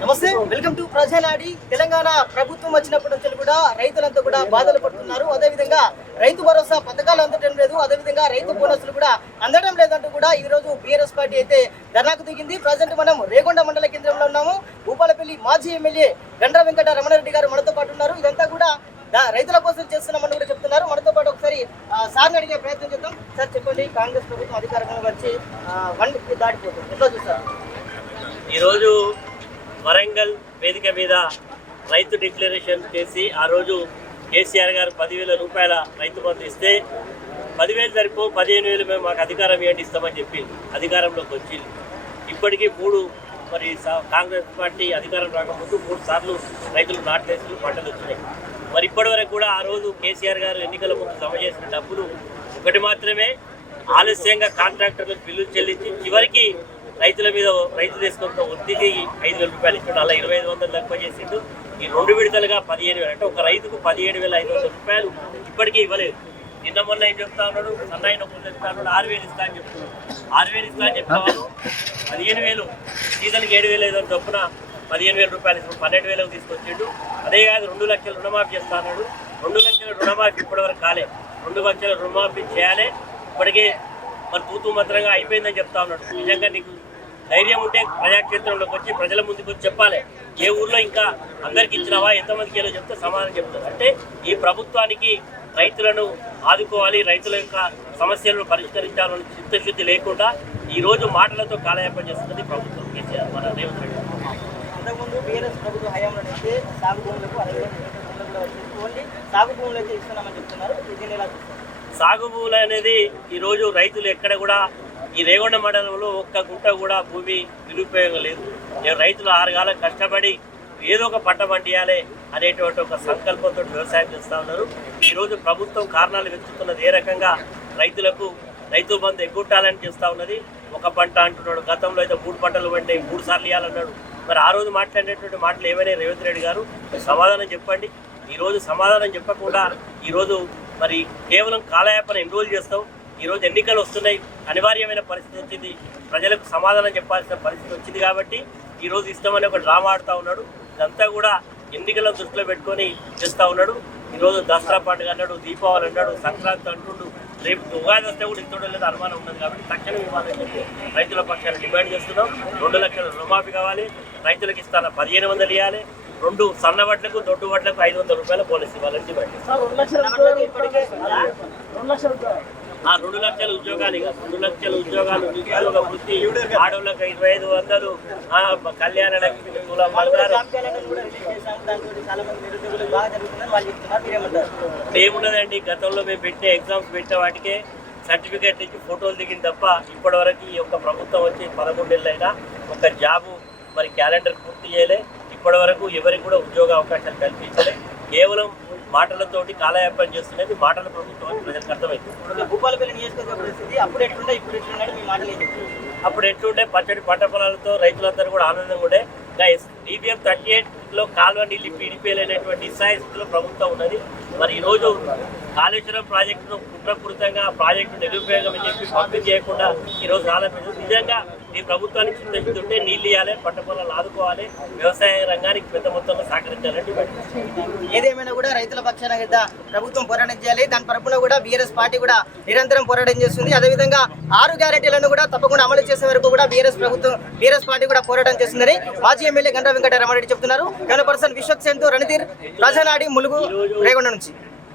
నమస్తే welcome to ప్రజానాడి Telangana ప్రభుత్వం వచ్చినప్పటి నుంచి కూడా రైతులంతా కూడా బాధలు పడుతున్నారు. అదేవిధంగా రైతు భరోసా పథకాలు అందడం లేదు. అదేవిధంగా రైతు బోనస్లు కూడా అందడం లేదంటూ కూడా ఈ రోజు బీఆర్ఎస్ పార్టీ అయితే ధర్నాకు దిగింది. ప్రజెంట్ మనం రేగొండ మండల కేంద్రంలో ఉన్నాము. భూపాలపల్లి మాజీ ఎమ్మెల్యే గండ్ర వెంకట రమణారెడ్డి గారు మనతో పాటు ఉన్నారు. ఇదంతా కూడా రైతుల కోసం చేస్తున్నామని కూడా చెప్తున్నారు. మనతో పాటు ఒకసారి సార్ని అడిగే ప్రయత్నం చేద్దాం. సార్ చెప్పండి. కాంగ్రెస్ ప్రభుత్వం అధికారంలోకి వచ్చి వన్ దాటిపోతుంది. ఎట్లా చూస్తారు? ఈరోజు వరంగల్ వేదిక మీద రైతు డిక్లరేషన్ చేసి ఆ రోజు కేసీఆర్ గారు పదివేల రూపాయల రైతు బంధు ఇస్తే పదివేలు సరిపో పదిహేను వేలు మేము మాకు అధికారం ఇవ్వండి ఇస్తామని చెప్పి అధికారంలోకి వచ్చింది ఇప్పటికీ మూడు మరి సా- కాంగ్రెస్ పార్టీ అధికారం రాకముందు మూడు సార్లు రైతులు నాట్లేసులు పంటలు వచ్చినాయి. మరి ఇప్పటి వరకు కూడా ఆ రోజు కేసీఆర్ గారు ఎన్నికల ముందు జమ చేసిన డబ్బులు ఒకటి మాత్రమే ఆలస్యంగా కాంట్రాక్టర్లకు బిల్లులు చెల్లించి చివరికి రైతుల మీద రైతు తీసుకుంటున్న ఒత్తిడి ఐదు వేల రూపాయలు ఇచ్చిండు. అలా ఇరవై ఐదు వందలు తక్కువ చేసిండు. ఈ రెండు విడతలుగా పదిహేను వేలు. అంటే ఒక రైతుకు పదిహేడు వేల ఐదు వందల రూపాయలు ఇప్పటికీ ఇవ్వలేదు. నిన్న మొన్న ఏం చెప్తా ఉన్నాడు? సన్నాయి నొప్పులు చెప్తా ఉన్నాడు. ఆరు వేలు ఇస్తా అని చెప్తున్నాడు. ఆరు వేలు ఇస్తా అని చెప్పేవాడు పదిహేను వేలు. సీజన్కి ఏడు వేలు ఐదు వందల చొప్పున పదిహేను వేల రూపాయలు ఇప్పుడు పన్నెండు వేలకు తీసుకొచ్చిండు. అదే కాదు రెండు లక్షలు రుణమాఫీ చేస్తా అన్నాడు. రెండు లక్షల రుణమాఫీ ఇప్పటివరకు కాలే. రెండు లక్షల రుణమాఫీ చేయాలి. ఇప్పటికే మరి తూతూ మంత్రంగా అయిపోయిందని చెప్తా ఉన్నాడు. నిజంగా నీకు ధైర్యం ఉంటే ప్రజాక్షేత్రంలోకి వచ్చి ప్రజల ముందుకు వచ్చి చెప్పాలి. ఏ ఊర్లో ఇంకా అందరికి ఇచ్చినావా ఎంతమందికి ఏదో చెప్తే సమాధానం చెప్తారు. అంటే ఈ ప్రభుత్వానికి రైతులను ఆదుకోవాలి రైతుల యొక్క సమస్యలను పరిష్కరించాలని చిత్తశుద్ధి లేకుండా ఈ రోజు మాటలతో కాలయాపన చేస్తున్నది ప్రభుత్వం కేసీఆర్ మన రేవంత్ రెడ్డి. అంతకుముందు బీఆర్ఎస్ ప్రభుత్వ హయాంలో సాగు భూములకు అదేవిధంగా ఓన్లీ సాగు అయితే ఇస్తున్నామని చెప్తున్నారు. దీన్ని ఎలా సాగు భూములు అనేది ఈరోజు రైతులు ఎక్కడ కూడా ఈ రేగొండ మండలంలో ఒక్క గుంట కూడా భూమి నిరుపయోగం లేదు. నేను రైతులు ఆరుగాలం కష్టపడి ఏదో ఒక పంట పండియాలి అనేటువంటి ఒక సంకల్పంతో వ్యవసాయం చేస్తూ ఉన్నారు. ఈరోజు ప్రభుత్వం కారణాలు వెతుకుతున్నది ఏ రకంగా? రైతులకు రైతు బంధు ఎగ్గొట్టాలని చేస్తూ ఉన్నది. ఒక పంట అంటున్నాడు గతంలో అయితే మూడు పంటలు పండినాయి మూడు సార్లు ఇవ్వాలన్నాడు మరి ఆ రోజు మాట్లాడినటువంటి మాటలు ఏమైనా రేవంత్ రెడ్డి గారు సమాధానం చెప్పండి. ఈరోజు సమాధానం చెప్పకుండా ఈరోజు మరి కేవలం కాలయాపన ఎన్రోల్ చేస్తాం ఈరోజు ఎన్నికలు వస్తున్నాయి. అనివార్యమైన పరిస్థితి వచ్చింది. ప్రజలకు సమాధానం చెప్పాల్సిన పరిస్థితి వచ్చింది కాబట్టి ఈరోజు ఇష్టమని ఒక డ్రామా ఆడుతూ ఉన్నాడు. ఇదంతా కూడా ఎన్నికలను దృష్టిలో పెట్టుకొని చేస్తూ ఉన్నాడు. ఈరోజు దసరా పండుగ అన్నాడు దీపావళి అన్నాడు సంక్రాంతి అంటుండు. రేపు ఉగాది వస్తే కూడా ఇంత లేదు అనుమానం ఉన్నది కాబట్టి తక్షణం ఇవ్వాలని చెప్పి రైతుల పక్షాన్ని డిమాండ్ చేస్తున్నాం. రెండు లక్షల రుణమాఫీ కావాలి. రైతులకు ఇస్తాన పదిహేను వందలు ఇవ్వాలి రెండు సన్న వడ్లకు దొడ్డు వడ్లకు ఐదు వందల రూపాయల పోలీస్ ఇప్పటికే ఆ రెండు లక్షల ఉద్యోగాలు ఇక రెండు లక్షల ఉద్యోగాలు నిరుద్యోగ వృత్తి ఆడవాళ్ళకి ఇరవై ఐదు వందలు ఆ, కళ్యాణ లక్ష్మి ఏమున్నదండి గతంలో మేము పెట్టే ఎగ్జామ్స్ పెట్టే వాటికే సర్టిఫికేట్ ఇచ్చి ఫోటోలు దిగిన తప్ప ఇప్పటివరకు ఈ యొక్క ప్రభుత్వం వచ్చి పదకొండేళ్ళైనా ఒక జాబు మరి క్యాలెండర్ పూర్తి చేయలే. ఇప్పటివరకు ఎవరికి కూడా ఉద్యోగ అవకాశాలు కల్పించలే. కేవలం మాటలతోటి కాలయాపన చేస్తున్నది మాటల ప్రభుత్వం అని ప్రజలకు అర్థమైంది. భూపాలపల్లి నియోజకవర్గ పరిస్థితి అప్పుడు ఎట్లుండే ఇప్పుడు ఎట్లున్నాడు మీ మాటలు అప్పుడు ఎట్లుండే పచ్చడి పంట పొలాలతో రైతులందరూ కూడా ఆనందంగా ఉండే. డిబిఎం థర్టీ ఎయిట్లో కాలువ నీళ్ళు ఇడిపియలేనటువంటి నిస్సాయస్థితిలో ప్రభుత్వం ఉన్నది. మరి ఈరోజు కాళేశ్వరం ప్రాజెక్టును కుట్రపూరితంగా ప్రాజెక్టు నిరుపయోగం అని చెప్పి పంపిణీ చేయకుండా ఈరోజు ఆలోచించదు నిజంగా ఈ ప్రభుత్వానికి చిత్తశుద్ధి నీళ్ళు ఇవ్వాలి పంట పొలాలు ఆదుకోవాలి వ్యవసాయ రంగానికి పెద్ద మొత్తంలో సహకరించాలని ఏదేమైనా కూడా రైతుల పక్షాన కదా ప్రభుత్వం పోరాటం చేయాలి. దాని తరపున కూడా బీఆర్ఎస్ పార్టీ కూడా నిరంతరం పోరాటం చేస్తుంది. అదేవిధంగా ఆరు గ్యారెంటీలను కూడా తప్పకుండా అమలు చేసే వరకు కూడా బీఆర్ఎస్ ప్రభుత్వం బీఆర్ఎస్ పార్టీ కూడా పోరాటం చేస్తుందని మాజీ ఎమ్మెల్యే గంటా వెంకట రమారెడ్డి చెప్తున్నారు. కెమెరా పర్సన్ విశ్వక్ సేన్తో రణధీర్ రాజానాడి ములుగు రేగొండ నుంచి.